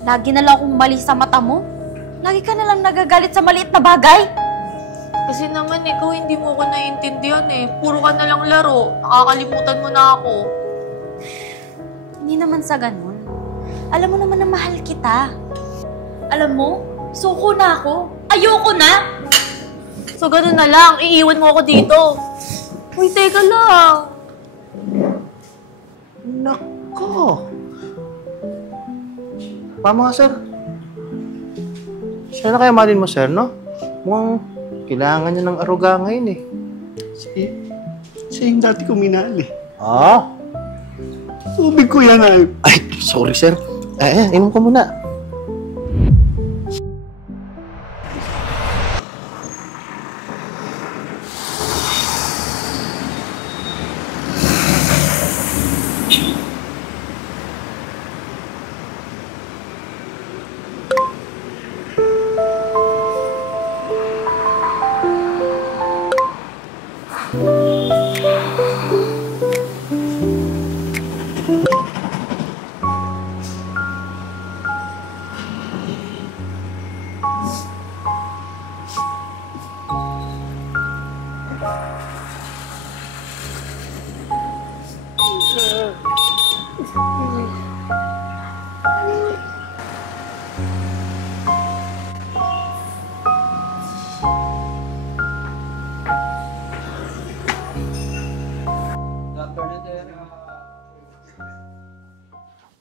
Lagi na lang akong mali sa mata mo. Lagi ka na lang nagagalit sa maliit na bagay. Kasi naman ikaw hindi mo ko naiintindihan eh. Puro ka na lang laro. Nakakalimutan mo na ako. Hindi naman sa ganun. Alam mo naman na mahal kita. Alam mo, suko na ako. Ayoko na! So ganun na lang, iiwan mo ako dito. Uy, teka lang. Nako. Tama nga, sir. Siya na kaya malin mo, sir, no? Mukhang kailangan niya ng aruga ngayon, eh. Siya yung dati ko minahal, eh. Ah? Tubig ko yan, ay. Ay, sorry, sir. Inom ka muna.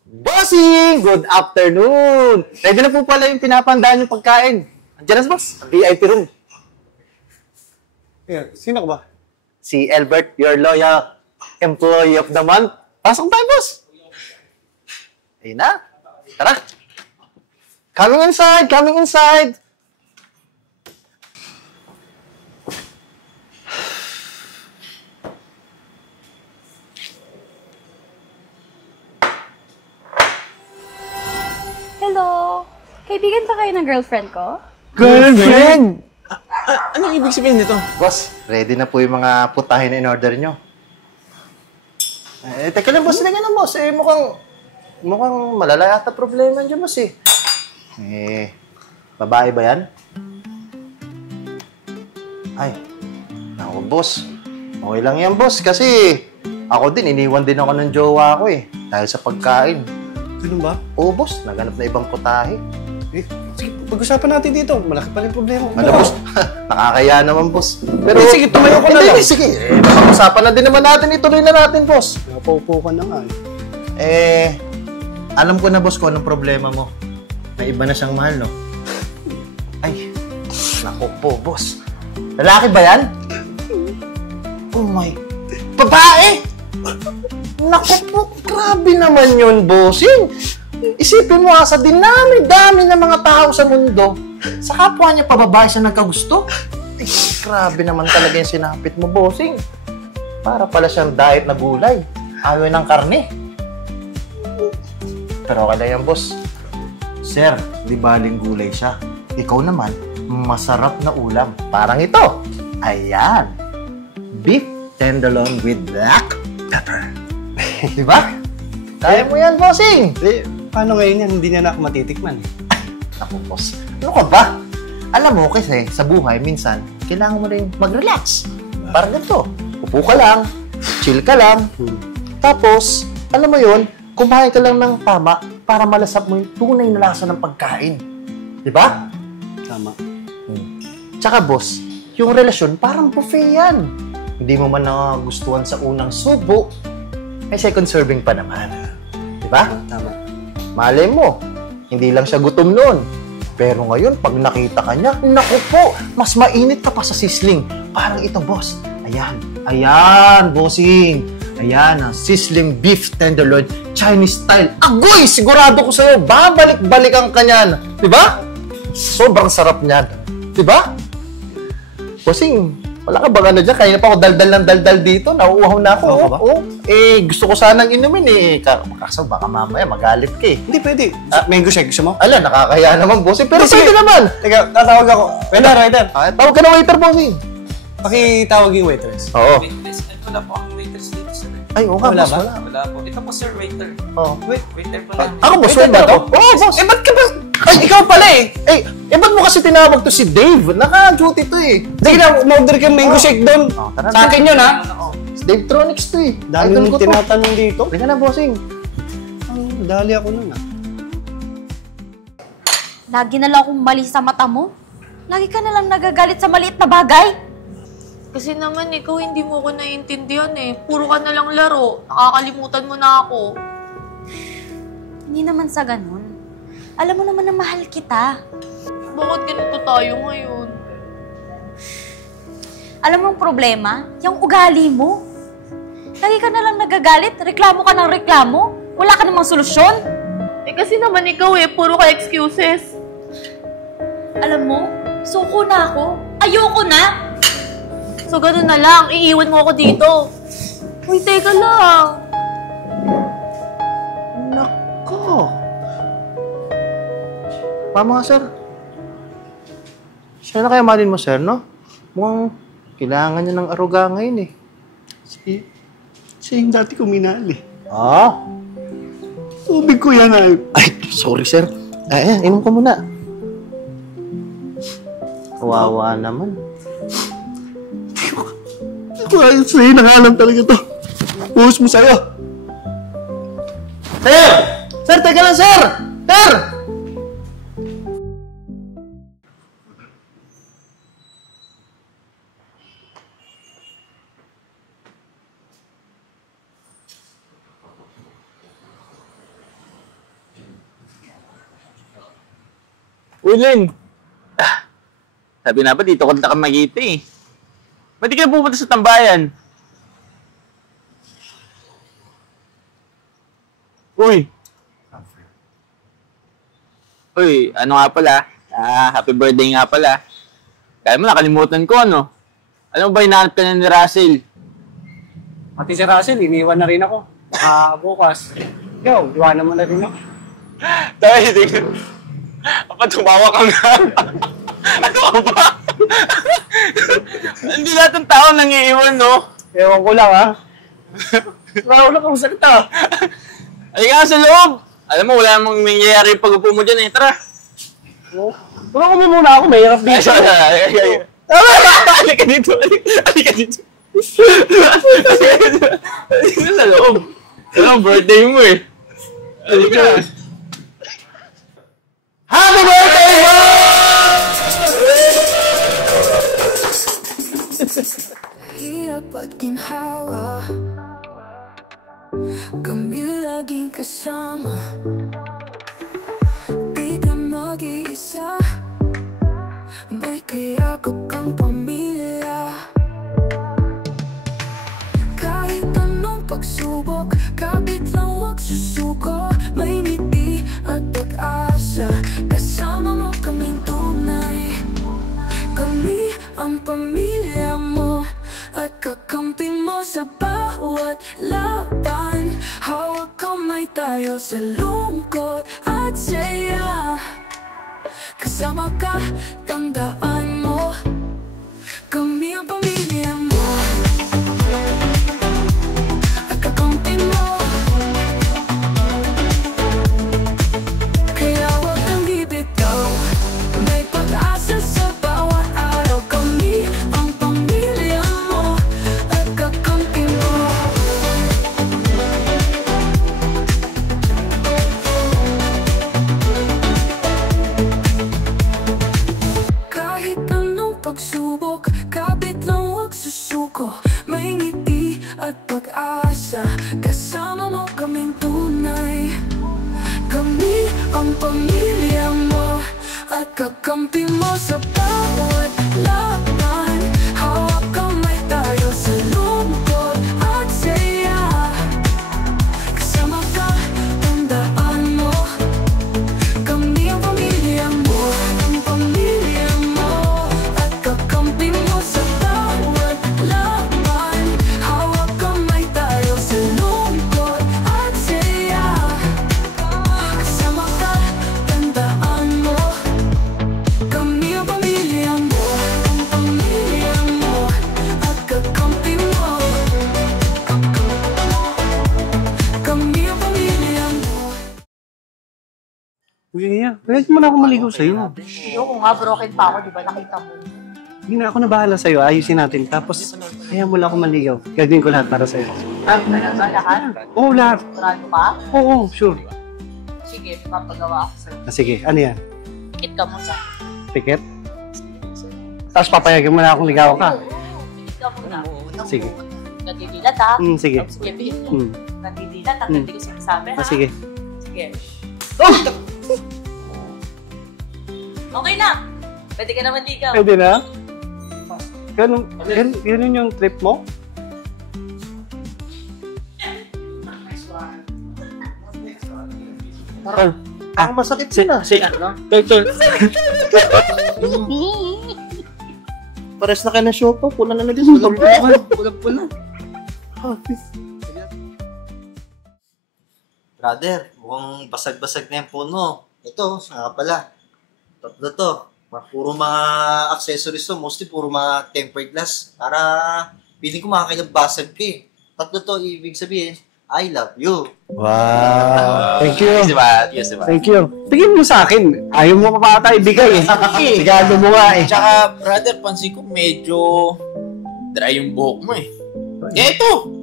Bossing! Good afternoon! Ready na po pala yung pinapandaan yung pagkain. Andiyan na, boss. VIP room. Yeah, sino ka ba? Si Albert, your loyal employee of the month. Pasok tayo, boss. Ayun na. Tara. Coming inside, coming inside. Hello? Kaibigan pa kayo ng girlfriend ko? Girlfriend! Anong ibig sabihin nito? Boss, ready na po yung mga putahin na in-order nyo. Teka lang, boss. Teka lang, boss. Mukhang malala yata problema dyan, boss, eh. Babae ba yan? Ay, ako, boss. Okay lang yan, boss. Kasi ako din, iniwan din ako ng jowa ko, eh. Dahil sa pagkain. Ganun ba? Oo, boss. Naganap na ibang putahe. Sige, pag-usapan natin dito. Malaki pa rin problema. Ano, boss? Nakakaya naman, boss. Pero, sige, tumayo ka na lang. Sige, napag-usapan na din naman natin. Ituloy na natin, boss. Napaupo ka na nga, eh. Alam ko na, boss, kung anong problema mo. May iba na siyang mahal, no? Ay, naku po, boss. Lalaki ba yan? Oh my... Babae! Naku po, grabe naman yun, bossing. Isipin mo sa dinami-dami ng mga tao sa mundo. Sa kapwa niya pababae siya nagkagusto. Ay, grabe naman talaga yung sinapit mo, bossing. Para pala siyang diet na gulay. Ayaw ng karne. Pero okay lang yan, boss. Sir, di baling gulay siya. Ikaw naman, masarap na ulam. Parang ito. Ayan. Beef tenderloin with black pepper. Diba? Kaya mo yan, bossing. Paano ngayon yan? Hindi niya na ako matitikman. Ako, boss. Ano ka ba? Alam mo, kasi sa buhay, minsan, kailangan mo rin mag-relax. Parang ganito. Upo ka lang, chill ka lang. Tapos, alam mo yun, kumain ka lang ng tama para malasap mo yung tunay na lasa ng pagkain. Diba? Tama. Tsaka, boss, yung relasyon, parang buffet yan. Hindi mo man nagustuhan sa unang subo, may second serving pa naman. Diba? Tama. Malay mo, hindi lang siya gutom noon. Pero ngayon, pag nakita ka niya, naku po, mas mainit ka pa sa sisling. Parang ito, boss. Ayan, bossing. Ayan, ang sizzling beef tenderloin, Chinese style. Agoy! Sigurado ko sa'yo, babalik-balikan ka niyan. Diba? Sobrang sarap niyan. Diba? Bossing, wala ka bang ano dyan? Kaya na pa ako daldal ng daldal dito. Nauuhaw na ako. Oo ka ba? Gusto ko sanang inumin eh. Kaso baka mamaya magalit ka eh. Hindi pwede. Mango shake, gusto mo? Ala, nakakaya naman, bossing. Pero Sige. pwede naman. Teka, tatawag ako. Waiter. Tawag ka na waiter, bossing. Pakitawag yung waitress. Oo. Waitress, wala po ang waitress dito sa Ay, oo ka, Wala boss. ba? Wala. Wala po. Ito po, sir, waiter. Oh. Waiter po lang. Ako, boss. Wait, Wait ba to? ako? Oo, boss. Ba't ka ba? Ay, ikaw pala eh. Ba't mo kasi tinawag to si Dave? Naka-duty to eh. Sige na, ma-order ka mango shake doon. Tara Sa akin yun, ha? Si Dave Tronics to eh. Dami Idol mong ko to. tinatanong dito. Halika na, bossing. Dali ako nun, ha? Lagi na lang akong mali sa mata mo. Lagi ka na lang nagagalit sa maliit na bagay. Kasi naman ikaw hindi mo ko naiintindihan eh. Puro ka na lang laro. Nakakalimutan mo na ako. Hindi naman sa ganun. Alam mo naman na mahal kita. Bakit ganito tayo ngayon? Alam mo ang problema? Yung ugali mo. Lagi ka na lang nagagalit, reklamo ka ng reklamo. Wala ka namang solusyon. Eh kasi naman ikaw eh, puro ka excuses. Alam mo, suko na ako. Ayoko na. So ganun na lang, iiwan mo ako dito. Uy, teka lang. Nako. Tama nga, sir. Siya na kaya malin mo, sir, no? Mukhang kailangan niya ng aruga ngayon eh. Siya yung dati ko minahal, eh. Ah? Tubig ko yan, ay. Ay, sorry, sir. Ay, inom ka muna. Kawawa naman. Hindi ko ayos sa'yo, nakalam talaga to. Buhos mo sa'yo. Sir! Sir, teka lang, sir! Sir! Uy, Len. Sabi na ba, dito ka na Magiti eh. Ba't di kayo pupunta sa tambayan? Uy! Uy, ano nga pala? Happy birthday nga pala. Kaya mo, nakalimutan ko, ano? Ano ba hinahanap ka na ni Russell? Pati si Russell, iniwan na rin ako. Bukas. Ikaw, iwanan mo na rin ako. Tayo, hindi ka. Apa, tumawa ka nga. Ano ka ba? Hindi lahat ng tao nangiiwan, no? Ewan ko lang, ha? Wala kang salita. Ay nga sa loob! Alam mo, wala namang nangyayari yung pag-upo mo dyan eh. Tara! Tulungan mo muna ako, mahirap Ay, dito. sorry. Halika dito. Halika dito. Halika sa loob. Ito ang birthday mo eh. Halika. Happy birthday, mo! Hirap pagginhawa, kami laging kasama. Di ka mag-iisa, may kayakap kang pamilya. Kahit anong pagsubok, kapit lang huwag susuko. May ngiti at pag-asa, kasama mo kaming tunay. Kami ang pamilya mo at kakampi mo sa bawat laban. Hawak kamay tayo sa lungkot at saya. Kasama ka, tandaan mo, kami ang pamilya mo at kakampi mo. Kaya huwag kang bibitaw, may pag-asa sa bawat araw. Kami ang pamilya mo at kakampi mo. Kahit anong pagsubok, kapit lang huwag susuko. May ngiti at pag-asa, kasama mo kaming tunay. Kami ang pamilya mo at kakampi mo sa bawat laban. Hawak kamay tayo sa lungkot at saya. Kasama ka, tandaan mo, kami ang pamilya mo, ang pamilya mo at kakampi mo sa bawat laban. Hawak kamay tayo sa lungkot at saya. Kasama ka, tandaan mo, kami ang pamilya mo, ang Kuya, pwede mo na ako maligo sa'yo. Ayoko nga, broken pa ako, di ba? Nakita mo. Hindi na ako nabahala sa'yo. Ayusin natin. Tapos, kaya mo lang ako maligaw. Gagawin ko lahat para sa'yo. Talaga sa lahat? Oo, lahat. Sigurado ka? Oo, sure. Sige, papagawa ako sa'yo. Sige, ano yan? Pikit ka muna. Ticket? Tapos papayagan mo na akong ligaw ka. Pikit ka muna. Sige. Nadidilat ha? Sige. Sige, pikit mo. Nadidilat, ang hindi ko sinasabi ha? Sige. Sige. Okay na! Pwede ka naman ligaw. Pwede na? Ganun yung trip mo? Ang masakit sila. Pares na kayo ng siopa. Pula na lagi. Pula. Brother, mukhang basag-basag na yung puno. Ito, nga pala. Tatlo to. Puro mga accessories to. Mostly puro mga tempered glass. Para piling ko makakilabasag ka eh. Tatlo to, ibig sabihin, I love you. Wow. Thank you. Yes, diba? Thank you. Tingin mo sa akin. Ayaw mo pa ata ibigay eh. Sigado mo nga eh. Tsaka, brother, pansin ko medyo dry yung buhok mo eh. Ito!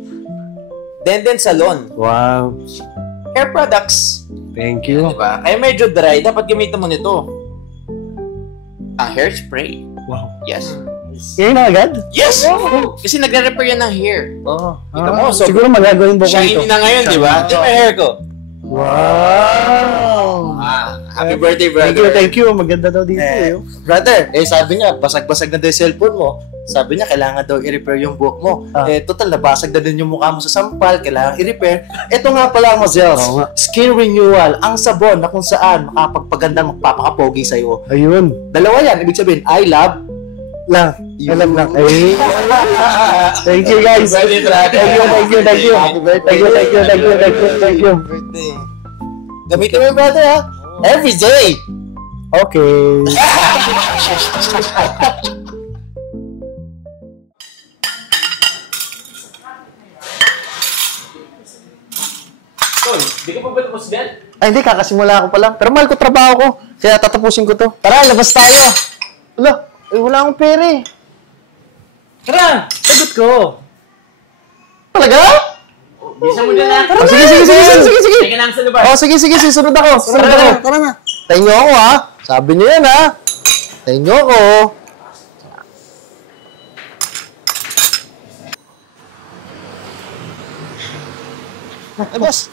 Denden Salon. Wow. Hair products. Thank you. Diba? Kaya medyo dry. Dapat gamitin mo nito. Ang hairspray. Wow. Yes. Ngayon na agad? Yes! Kasi nagre-repair yan ng hair. Oo. Kita mo, so, siguro magagawin mo ko shiny ito. na ngayon, di ba? Ito yung hair ko. Wow. Happy birthday, Thank brother. you. Maganda daw dito eh. Brother, sabi niya, basag-basag na daw yung cellphone mo. Sabi niya, kailangan daw i-repair yung buhok mo. Total, nabasag na din yung mukha mo sa sampal. Kailangan i-repair. Ito nga pala, Mazels. Oo nga. Skin Renewal. Ang sabon na kung saan makapagpaganda, magpapakapogi sa'yo. Ayun. Dalawa yan. Ibig sabihin, I love Lang. Alam lang. Ay. Thank you guys. Thank you. Happy birthday. Thank you. birthday. Gamitin mo yung brother, ha? Every day. Okay. Tol, di ka pa ba tapos dyan? Ay, hindi. Kakasimula ako pa lang. Pero mahal ko trabaho ko. Kaya tatapusin ko to. Tara, labas tayo. Wala. Wala akong pera eh. Tara! Sagot ko. Talaga? Bisa mo na na. Oh, sige. Teka lang sa labas. Oh, sige. Susunod ako. Tara na. Tayo nyo ako, ha? Sabi nyo yan, ha? Tayo nyo ako. Eh, boss.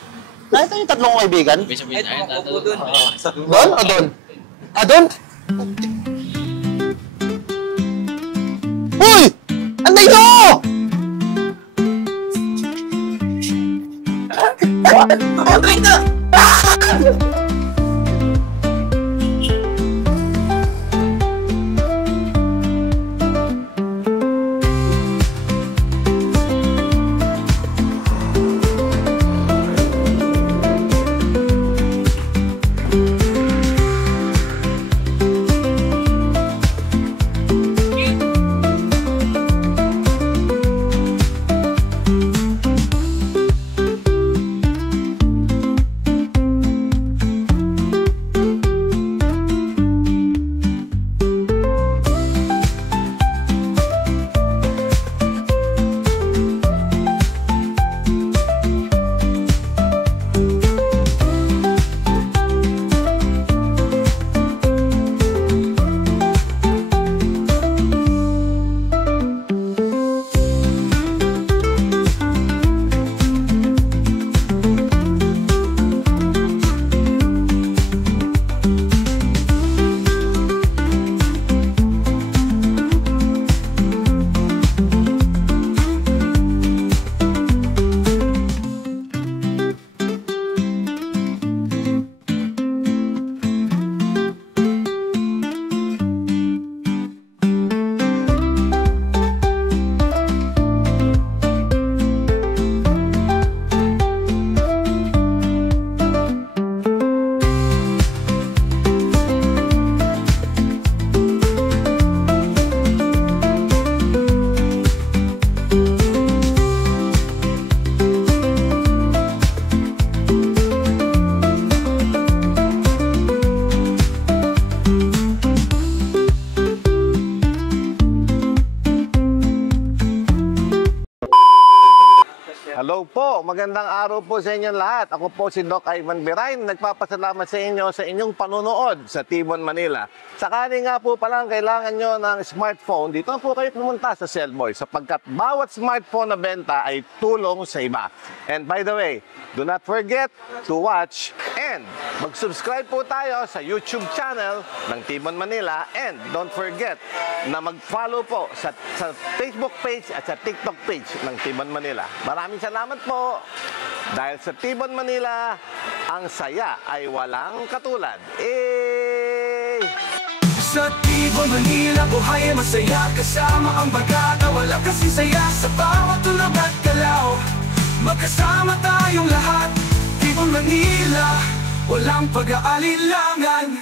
Nakita yung tatlong kaibigan? Doon o doon? Doon? Uy! Anday nyo! Anday na! po, magandang araw po sa inyong lahat. Ako po si Doc Ivan Birain, nagpapasalamat sa inyo sa inyong panunood sa Tibon, Manila. Sakali nga po palang kailangan nyo ng smartphone, dito po kayo pumunta sa Cellboy sapagkat bawat smartphone na benta ay tulong sa iba. And by the way, do not forget to watch and mag-subscribe po tayo sa YouTube channel ng Tibon, Manila. And don't forget na mag-follow po sa Facebook page at sa TikTok page ng Tibon, Manila. Maraming salamat po. Dahil sa Tibon, Manila, ang saya ay walang katulad. Sa Tibon, Manila, buhay ay masaya. Kasama ang bagata, wala kasi saya. Sa bawat tulog at galaw, magkasama tayong lahat. Tibon, Manila, walang pag-aalilangan.